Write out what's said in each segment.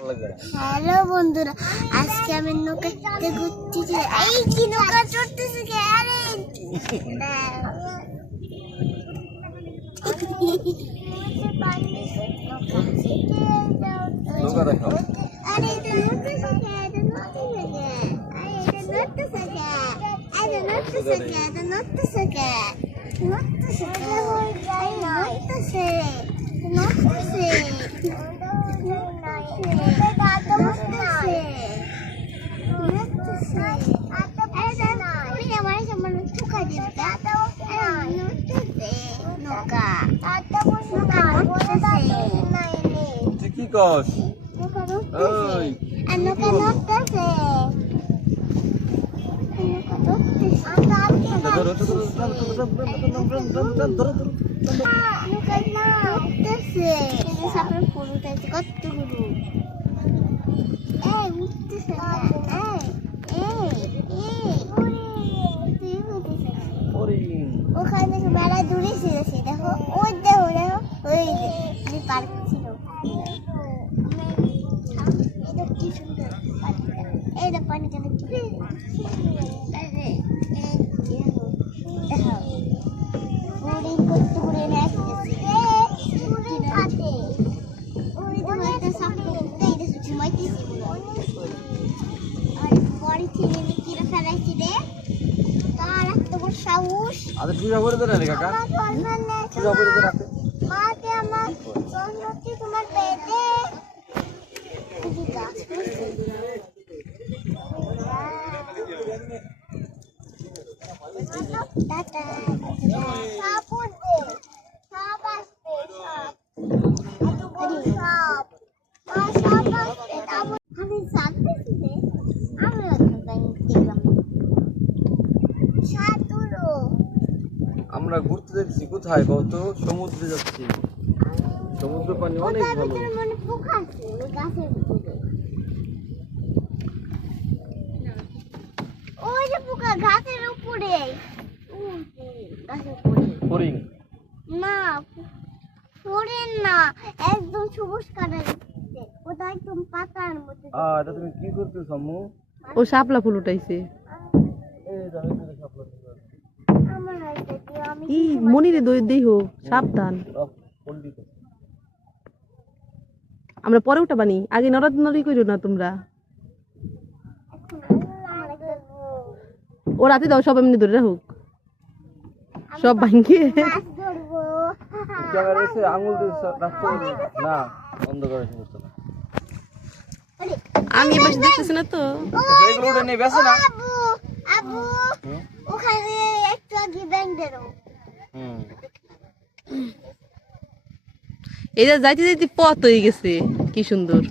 Hello বন্ধুরা, আজকে আমি নৌকাতে ঘুরতেছি। এই কি নৌকা চড়তেছে কে? আরে নৌকা দেখাও। আরে এটা নড়তেছে কে? এটা নড়তেছে কে? আরে এটা নড়তেছে কে? এটা নড়তেছে কে? এটা নড়তেছে কে? নড়তেছে কে? আরে নড়তেছে নড়তেছে কি কস? ওই ধরো কতগুলো উঠতেছে ওখানে মেলা দূরে ছিল, সে দেখো ওই দেখো দেখো ওই যে পার্ক ছিল। এটা কি সুন্দর এইটা পানি কেন আরে তুই যাবো রে কাকা, তুই যাবো রে রাখতে। মাতে আমার সন্ন্যতি তোমার পেটে কি গাছ করছে। টাটা সাপ উঠবে, সাপ আসবে, সাপ এত বড় সাপ, সাপ আসবে। আমি সাপ দেখছি, আমি দেখলাম সাতুরো। আমরা ঘুরতে যাচ্ছি কোথায় কত? সমুদ্রে যাচ্ছি। সমুদ্র পানি অনেক ভালো। মানে পোকা আছে ওই গাছের ভিতরে, ওই যে পোকা গাছের উপরে, গাছের উপরে হরিণ না, ফড়িং না, একদম সবুজ কালার, ওটা একদম পাতার মতো। এটা তুমি কি করতেছ আম্মু? ও শাপলা ফুল উঠাইছে। এই জানো তুমি সাপলা আমার হাতে দিয়ে আমি ই মনিরে দই দেই হো, সাবধান। পণ্ডিত আমরা পরে উঠা বানি, আগে নড়ানড়ি কইরো না তোমরা। ও রাতে দাও, সব এমনি ধরে রাখুক, সব ভাঙ্গে। মাছ ধরবো। ক্যামেরা এসে আঙুল দিয়ে রাখতে না, বন্ধ করে সমস্যা না। আমি এবার দেখতেছি না তো। এইগুলো উঠে নিয়ে বেসে না। আবু আবু ওখানে একটু আগে ব্যাংক দেরো। এটা যাইতে যাইতে পথ হয়ে গেছে, কি সুন্দর।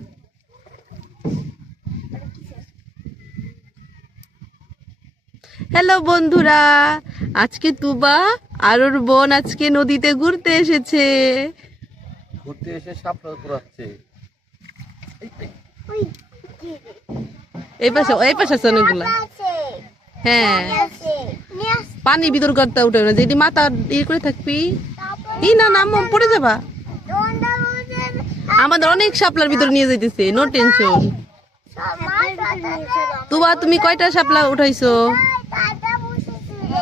হ্যালো বন্ধুরা, আজকে তুবা আর ওর বোন আজকে নদীতে ঘুরতে এসেছে। ঘুরতে এসে সাপলা পুরাচ্ছে। ওই কি এই পাশে আছে অনেকগুলা। আছে হ্যাঁ, আছে নিয়ে আস। পানির ভিতর করতে উঠে না, যেটি মাথা ইয়ে করে থাকবি। ই না না আম্মু, পড়ে যাবা। তোমরা বুঝে আমাদের অনেক শাপলার ভিতর নিয়ে যাইতেছে, নো টেনশন। সব মাছ আছে। তুবা তুমি কয়টা শাপলা উঠাইছো? দাদা বসেছিল।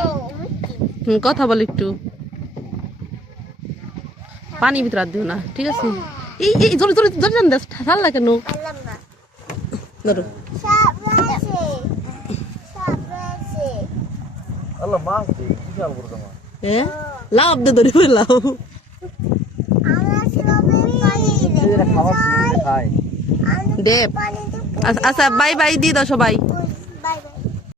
কথা বল একটু। পানির ভিতর আর দিও না, ঠিক আছে? এই এই জোরে জোরে জোরে জান দেস, ঠাল্লা কেন? বললাম না ধরো। সাপ আছে, সাপ আছে। আল্লাহ মাছ দে, বিশাল বড় মাছ। হ্যাঁ, লাভ দে, ধরে ফেলে লাভ। আমরা স্ট্রবেরি পানি এই যে খাবার ছিল খায়। দেব। আচ্ছা বাই বাই দিয়ে দাও সবাই।